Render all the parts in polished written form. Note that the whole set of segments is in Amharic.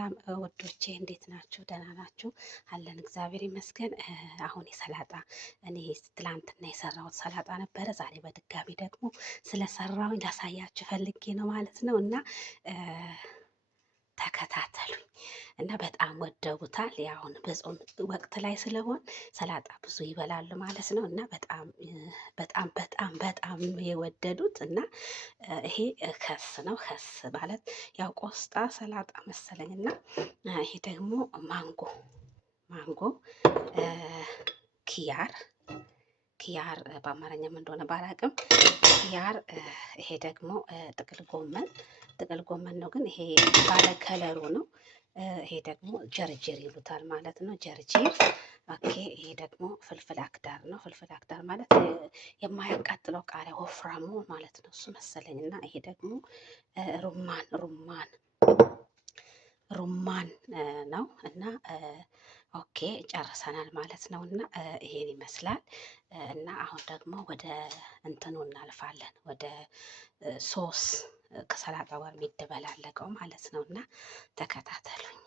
ሰላም ውዶቼ እንዴት ናችሁ? ደህና ናችሁ? አለን እግዚአብሔር ይመስገን። አሁን የሰላጣ እኔ ትላንትና የሰራሁት ሰላጣ ነበረ። ዛሬ በድጋሚ ደግሞ ስለሰራሁኝ ላሳያችሁ ፈልጌ ነው ማለት ነው እና ተከታተሉኝ እና በጣም ወደውታል። ያሁን በጾም ወቅት ላይ ስለሆን ሰላጣ ብዙ ይበላሉ ማለት ነው እና በጣም የወደዱት እና ይሄ ከስ ነው። ከስ ማለት ያው ቆስጣ ሰላጣ መሰለኝ እና ይሄ ደግሞ ማንጎ ኪያር በአማርኛም እንደሆነ ባላቅም ኪያር። ይሄ ደግሞ ጥቅል ጎመን ነው፣ ግን ይሄ ባለ ከለሩ ነው። ይሄ ደግሞ ጀርጀር ይሉታል ማለት ነው። ጀርጀር ኦኬ። ይሄ ደግሞ ፍልፍል አክዳር ነው። ፍልፍል አክዳር ማለት የማያቃጥለው ቃሪያ ወፍራሙ ማለት ነው፣ እሱ መሰለኝ እና ይሄ ደግሞ ሩማን ነው እና ኦኬ ጨርሰናል ማለት ነው እና ይሄን ይመስላል። እና አሁን ደግሞ ወደ እንትኑ እናልፋለን፣ ወደ ሶስ ከሰላጣ ጋር የሚደበላለቀው ማለት ነው እና ተከታተሉኝ።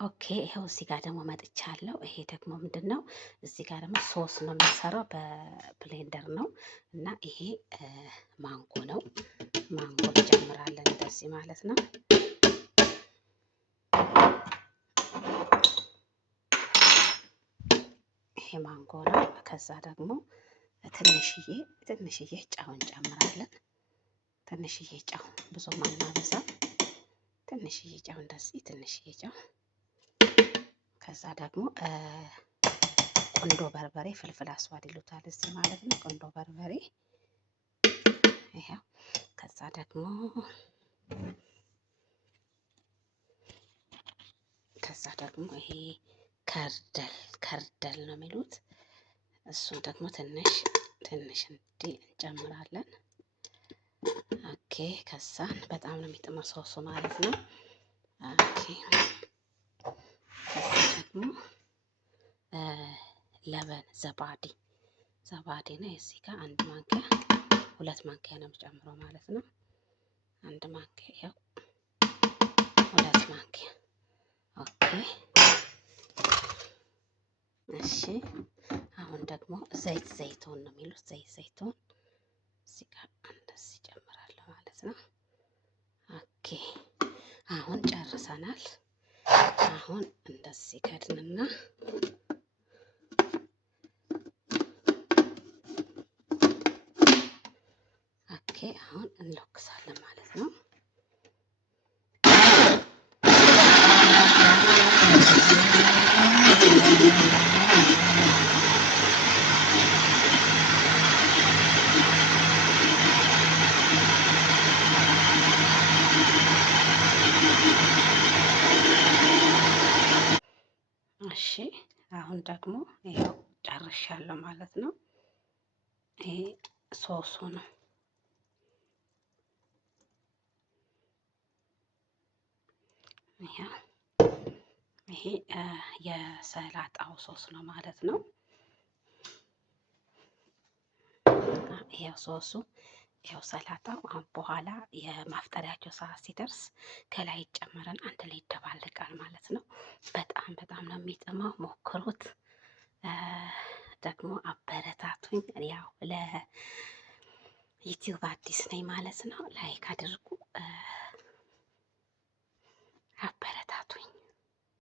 ኦኬ ይኸው እዚህ ጋር ደግሞ መጥቻለሁ። ይሄ ደግሞ ምንድን ነው? እዚህ ጋር ደግሞ ሶስ ነው የሚሰራው፣ በብሌንደር ነው እና ይሄ ማንጎ ነው። ማንጎ እንጨምራለን እንደዚህ ማለት ነው። ይሄ ማንጎ ነው። ከዛ ደግሞ ትንሽዬ ጨው እንጨምራለን። ትንሽዬ ጨው፣ ብዙም አናበዛም። ትንሽዬ ጨው፣ እንደዚህ ትንሽዬ ጨው። ከዛ ደግሞ ቁንዶ በርበሬ፣ ፍልፍል አስዋድ ይሉታል እዚህ ማለት ነው። ቁንዶ በርበሬ ይሄው። ከዛ ደግሞ ይሄ ከርደል ነው የሚሉት፣ እሱን ደግሞ ትንሽ እንዲህ እንጨምራለን። ኦኬ። ከዛ በጣም ነው የሚጥመው ሶሱ ማለት ነው። ኦኬ። ከዛ ደግሞ ለበን ዘባዴ ነው። እዚህ ጋር አንድ ማንኪያ፣ 2 ማንኪያ ነው የምጨምረው ማለት ነው። አንድ ማንኪያ ያው 2 ማንኪያ። ኦኬ እሺ። አሁን ደግሞ ዘይቱን ነው የሚሉት፣ ዘይቱን እዚህ ጋር እንደዚህ ጨምራለሁ ማለት ነው። ኦኬ አሁን ጨርሰናል። አሁን እንደዚህ ከድንና አሁን እንለኩሳለን ማለት ነው። እሺ አሁን ደግሞ ይሄው ጨርሻለሁ ማለት ነው። ይሄ ሶሱ ነው። ይሄ የሰላጣው ሶስ ነው ማለት ነው። ይሄው ሶሱ፣ ይሄው ሰላጣው። አሁን በኋላ የማፍጠሪያቸው ሰዓት ሲደርስ ከላይ ይጨመረን አንድ ላይ ይደባለቃል ማለት ነው። በጣም ነው የሚጥመው። ሞክሩት፣ ደግሞ አበረታቱኝ። ያው ለዩቲዩብ አዲስ ነኝ ማለት ነው። ላይክ አድርጉ።